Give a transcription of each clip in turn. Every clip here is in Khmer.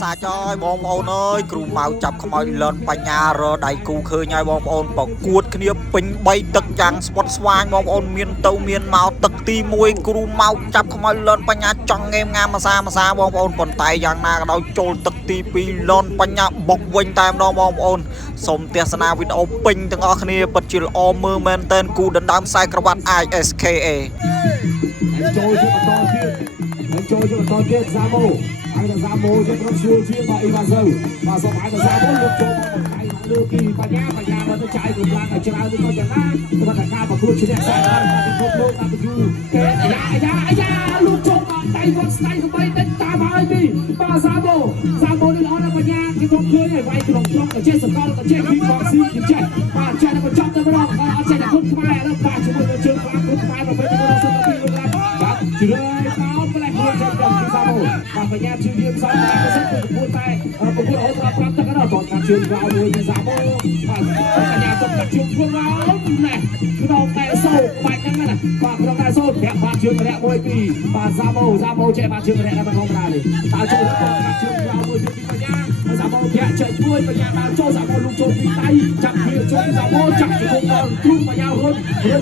សាច់អើយបងប្អូនអើយគ្រូម៉ៅចាប់ខ្មោចលន់បញ្ញារដៃគូឃើញហើយបងប្អូនបកួតគ្នាពេញ3ទឹកយ៉ាងស្ពត់ស្វាញបងប្អូនមានទៅមានមកទឹកទី1គ្រូម៉ៅចាប់ខ្មោចលន់បញ្ញាចង់ងេមងាមម៉ាសាបងប្អូនប៉ុន្តែយ៉ាងណាក៏ដោយចូលទឹកទី2លន់បញ្ញាបុកវិញតែម្ដងបងប្អូនសូមទស្សនាវីដេអូពេញទាំងអស់គ្នាពិតជាល្អមើលមែនទែនគូដណ្ដើមខ្សែក្រវ៉ាត់ ISKA ចូលជាបន្តទៀតសាម៉ូហើយសាម៉ូជាក្រុមជួលជាបាទអ៊ីវ៉ាសូបាទសូមឲ្យសាម៉ូលោកចូលមកដៃលើពីបញ្ញាបើទៅចាយកម្លាំងឲ្យច្រើនទៅយ៉ាងណាព្រោះតែការប្រកួតឈ្នះខ្សែបានពីគ្រប់លោកតាមពីយូកែអាយ៉ាលោកចូលមកដៃវត្តស្ដៃទៅដេញតាមហើយពីបាទសាម៉ូនេះល្អណាស់បញ្ញាគេធំឃើញឲ្យវាយក្នុងក្រុមក៏ចេះសកលក៏ចេះពីបងស៊ីគេចេះបាទចេះតែបញ្ចប់ទៅម្ដងអត់ចេះតែគុណខ្មែរឥឡូវបាទជាមួយនឹងជើងខ្លាំងគុណខ្មែរប្រភេទរបស់សុខភាពលោកបាទជ្រើបោតផ្លែខ្លួនចេះពីសាម៉ូបាទបញ្ញាជឿយើងសោះតែសិនគឺប្រកួតតែប្រកួតអូត្រ5ទឹកដល់តកាជើងក្រោយមួយពីសាម៉ូបាទបញ្ញាទៅកាជើងខ្លួនឡោណែក្នុងតែសូបាច់ហ្នឹងណាបាទក្នុងតែសូប្រាក់បាទជើងម្នាក់មួយពីបាទសាម៉ូចេះបាទជើងម្នាក់តែធម្មតានេះតើចូលកាជើងក្រោយមួយពីបញ្ញាសាម៉ូប្រាក់ចេញមួយបញ្ញាដល់ចូលសាម៉ូលុកចូលពីដៃចាប់គ្នាចូលសាម៉ូចាប់ជង្គង់ដល់ទ្រូងបញ្ញារុញ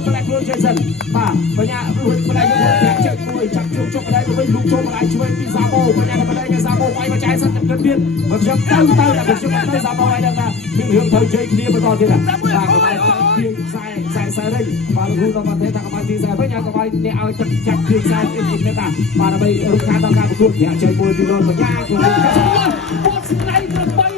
ផ្លែខ្លួនចេះសិនបាទបញ្ញារុញផ្លែខ្លួនប្រាក់ចេញមួយចាប់ជើងចុកដៃទៅវិញលុកចូលម្ដាយឆ្វេងពីសាម៉ូបញ្ញាទៅបញ្ញាសាម៉ូវាយមកចាយសិនតែគិតទៀតបើខ្ញុំទៅសាម៉ូឲ្យដឹងថាមានរឿងត្រូវជ័យគ្នាបន្តទៀតបាទកុំឲ្យជាខ្សែរិញបាទលោកគ្រូដល់ប្រទេសថាកុំឲ្យទីខ្សែវិញឲ្យកុំឲ្យអ្នកឲ្យទឹកចាប់ជាខ្សែអ៊ីនទៀតតាបាទដើម្បីរកខានដល់ការប្រកួតប្រាក់ចេញមួយពីលោកបញ្ញាគឺបត់ស្ដៃក្របី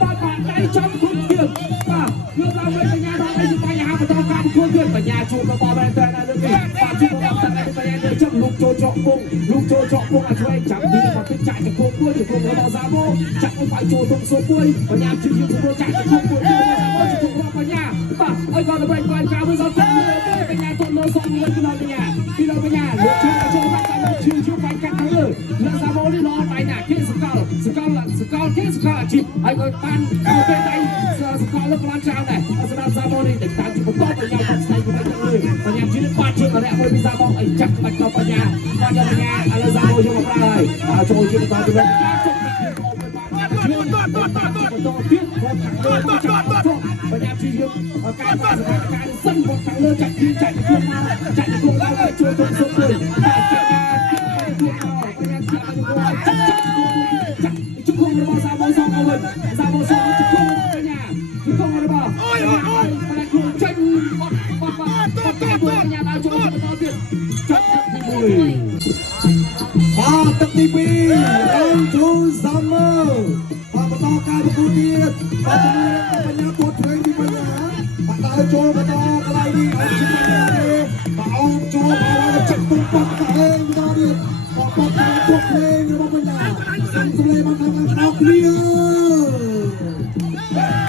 បាទដៃចំខ្លួនទៀតបាទយើងឡើងវិញបញ្ញាដល់អីជាបញ្ហាបន្តការប្រកួតទៀតបញ្ញាជួបរបស់មែនតើលើកនេះបាទជួបរបស់តែបញ្ញាទៅចាប់លោកចូលច្រកពុកឲ្យឆ្វេងចាប់ទីមកទឹកចាក់ចង្គង់មួយរបស់សាម៉ូចាក់ឲ្យបាយចូលទុំសូមួយបញ្ញាជិះយកទៅចាក់ចង្គង់មួយរបស់សាម៉ូចង្គង់របស់បញ្ញាបាទឲ្យគាត់ទៅបែកគាត់ការមួយសោះទៅបញ្ញាទៅលើសងមួយពីដល់បញ្ញាលោកជួយបាក់តែជឿបាច់កាត់ទៅលើសាម៉ូនេះល្អដៃណាគេសកលគេសកលអាជីពឲ្យគាត់បានពេលដៃសកលលើប្លានច្រើនដែរសម្រាប់សាម៉ូនេះតែតាមជាបន្តបញ្ញាបាត់ស្ដីទៅលើបញ្ញាជិះបាត់ជើងម្នាក់មួយពីសាម៉ូឲ្យចាក់បាច់ដល់បញ្ញាឥឡូវសាម៉ូយកមកប្រើហើយចូលជាបន្តទៅលើបញ្ញាជិះយកការបានការសិនមកខាងលើចាក់ខ្លួនមកចាក់ខ្លួនឡើងជួយទុំសុំមួយជង្គង់របស់សាម៉ូសងឲ្យសាម៉ូសងជង្គង់របស់បញ្ញាជង្គង់របស់អូយតែខ្លួនចេញបាត់បញ្ញាដល់ចូលបន្តទៀតចាក់ទី1បាទទឹកទី2អូនជូសាម៉ូបាទបន្តការប្រកួតទៀតបាទជាមួយបញ្ញាគាត់ធ្វើពីបញ្ញាបាទដើរចូលបន្តកន្លែងនេះអត់ជិះបញ្ញាទេបាទអូនចូលមកចាក់ទុំបាត់ទៅបន្តទៀតបាទបាត់ទៅគ្រប់ភ្លេងរបស់បញ្ញាសំស្លេមកខាងក្រៅគ្នា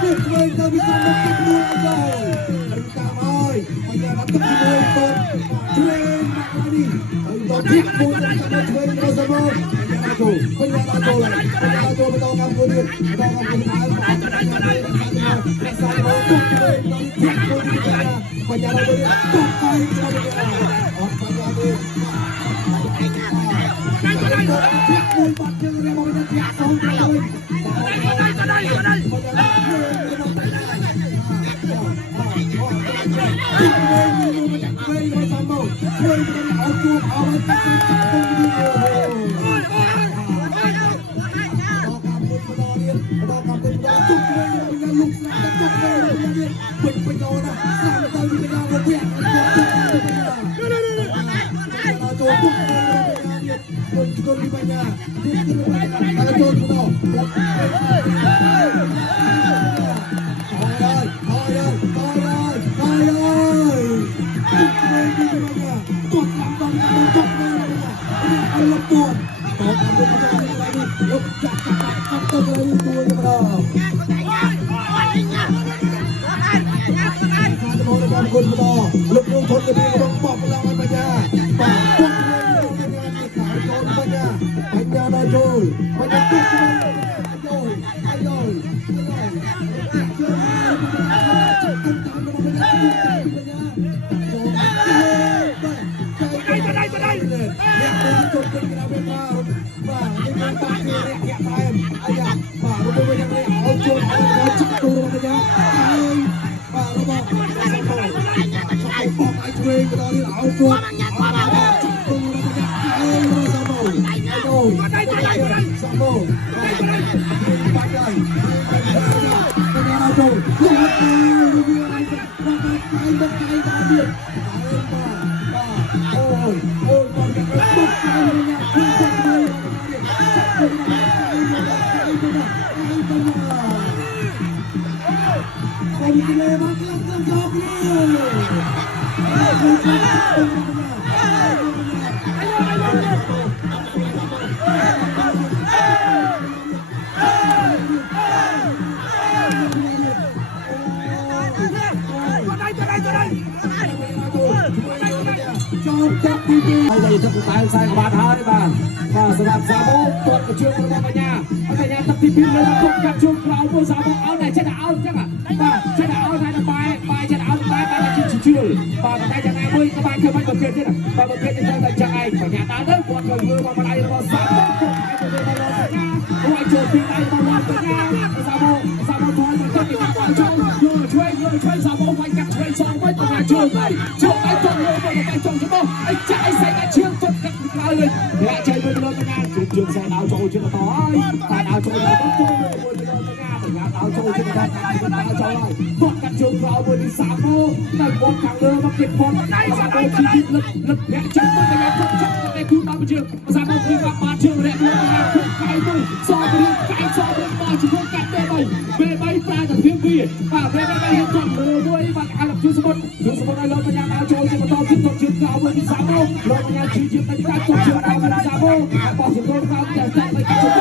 គឺភ្លេងទៅពីខាងមុខទឹកមួយចូលហើយតាមហើយបញ្ញាដល់ទឹកទី1ទៅភ្លេងមកនេះហើយដល់ទី1ទៅភ្លេងរបស់សាម៉ូបញ្ញាចូលបន្តកម្មគួរទៀតបន្តកម្មគួរហើយបញ្ញាទៅសាម៉ូទុកទៅទី1ទៅបញ្ញាទៅទុកទៅអត់បញ្ញាទេមួយបាត់ជើងរបស់បញ្ញាសងទៅคนมาต่อลุกลงทนเลยพี่ต้องบอกพลังปัญญาปากพวกปัญญาได้โจยปัญญาตุ๊กโจยโจยได้ bây giờ thức tay sai của bạn hơi vàสำหรับซาโบตัวกระเชือกของปัญญาตัดที่พิมพ์เลยทุกกับช่วงเราผู้ซาโบเอาไหนชนะเอาจังอ่ะชนะเอาไหนไปชนะเอาไปชื่อป่าไปชนะมือกับไปคือมันเกิดที่น่ะป่าเกิดที่ตั้งแต่จังไงปัญญาตาเด้อปวดเมือมาอะไรมาซาโบไปตัวเดียวมาลงปัญญาเอาไว้โจมตีไอ้มาวันปัญญาซาโบถอยมันก็ติดต่อช่วยซาโบไปกับช่วยสองไว้ปัญญาช่วยไปจงเลยไปจงใช่ไหมไอ้ใจใส่กระเชือกจนกับเลยและใจมันเลยปัญญาจุดใส่ดาวโจชื่อต่อตายดาวโจเลยต้องโจเลยปัญญาดาวโจชื่อต่อดาวโจเลยบอลกันช่วงเราบนที่3โมงแต่บอลขังเรือมาเก็บบอลซาโบชีวิตลึกและจับปัญญาจับในคู่ตามไปเชื่อซาโบคือกลับมาเชื่อและปัญญาคู่ไก่บุ้งซ้อมไปเรื่อยไก่ซ้อมไปมาชิบุกกัดเบย์เบย์ปลาจากเพียงปีเบย์เห็นจับมือด้วยบังอาลับชูสมุนได้เลยปัญญาดาวโจชื่อต่อขึ้นต้นชื่อเราบนที่3โมงเลยปัญญาชีวิตในการต้นชื่อเราบนที่3โมงบอลสุดโต่งเราจะใส่ไปกับชุด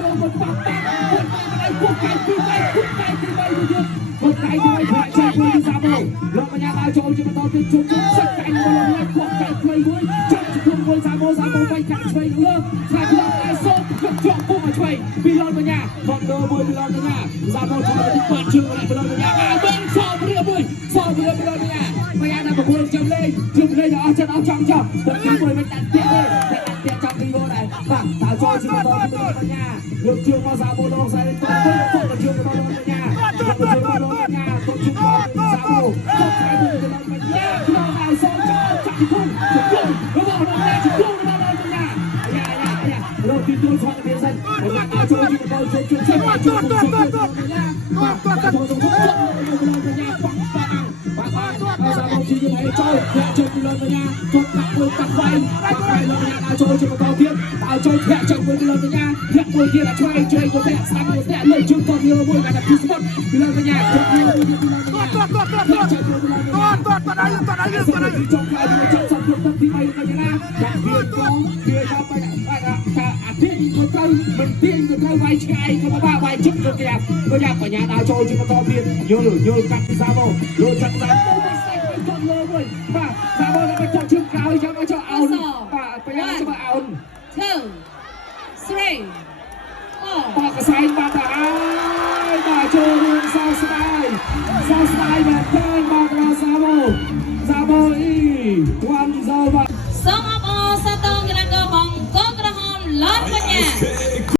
เราบนปากพวกไก่ที่ไปเยอะพวกไก่ที่ไปผ่านใช้บนที่3โมงเลยปัญญาดาวโจชื่อต่อขึ้นชุดสักไก่บอลเลยพวกไก่เคยด้วยจับชุดบน3โมงไปจับช่วยเลิกใส่พลังไอ้โซ่ยกจอกพุ่งมาช่วยปีลอนปัญญาบอลเดินบนปีลอนปัญญา3โมงทำให้ปัดชื่ออะไรปีลอนปัญญาเบิ้งซ้อมเรือปีลอนปัญญานำบุญจำเลยเอาจังบนที่บนไม่ตัดเตี้ยเลยแต่จับปีโลได้ป่ะตาจอยชื่อต่อปีลอนปัญญาลูกเชือกมา3โมงลงใส่ตัวต้นเชือกมาลงปัญญาต้นเชือกมาลงปัญญาต้นเชือกมา3โมงต้นไข่บุญปีลอนปัญญาปีลอนเอาซ้อมจับที่พุ่งจุดพุ่งระเบิดลงแรงจุดพุ่งระเบิดปัญญาเราตีตัวชนเป็นเส้นปัญญาเอาโจชื่อต่อจุดเส้นมาจุดปัญญาซาโบชีวิตให้โจและโจปีลอนปัญญาทุกตักไฟเลยเอาโจชื่อต่อเพียงเอาโจแทะโจปีลอนปัญญาแทะมือเทียนช่วยตัวแทะ3โมงแทะเลยจุดต่อเดียวบนกันที่สมบูรณ์ปีลอนปัญญาจุดเดียวปีลอนปัญญาตัวจงใครจะสับสนตั้งที่ไปปัญญาจากเพียงกองเพียงเข้าไปอาทิตย์ก็เข้ามันเพียงก็เข้าไว้ชายก็มาบ้าไว้จุดก็อยากปัญญาเอาโจชื่อต่อเพียงโยกันที่ซาโบโยจัด3โมงใส่ไปจนเลยเว้ยป้าซาโบแล้วไปจนชื่อเก่าจะมาจะเอาป้าปัญญาจะมาเอา 2 3 ป้ากระสายป้าตาโจเรื่องซาวสไตล์แบบ